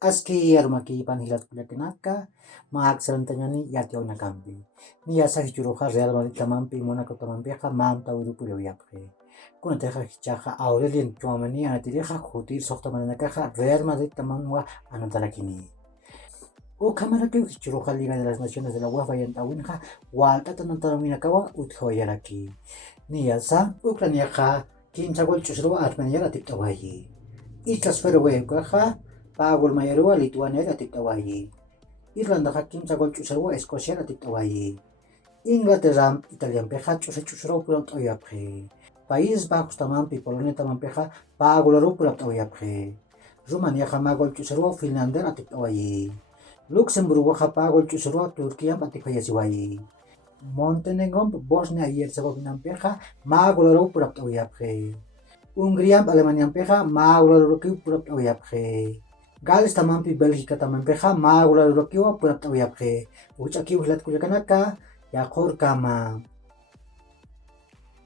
Aski armaki panhilat kuliakinaka, maaksalantanyani yationa kampi. Ni asa hichuroja Real Madrid tamampi Mónaco tamampeja manta urupure yapre. Kuna teja hichaja Aurelien chuamani anatireja jutir sokta mananakaja Real Madrid tamamwa anatarakini. O cámara que hichuroja Liga de las Naciones de la UEFA y antawinja waltata nantaminakawa utjoyaraki. Ni asa Ucrania ja kimsa gol chusro atmaniara tiptawayi. Islas Feroe Pagol Mayarua Lituania Tiptawayi. Irlanda Hakim Sagol Chusarua Escocia Tiptawayi. Inglaterra Italian Peja Chusachusro Purat Oyapre. Países Bajos Tamampi Polonia Tamampeja Pagolaru Purat Oyapre. Rumania Hamagol Chusarua Finlandia Tiptawayi. Luxemburgo Japagol Chusarua Turquía Patikayasiwayi. Montenegro Bosnia y Herzegovina Peja Magolaru Purat Oyapre. Hungría Alemania Peja Magolaru Purat Oyapre. Gales tamampi Belgica tamampeja magula rokiwa pura tawiyapre. Ucha ki uhlat kulikanaka ya kama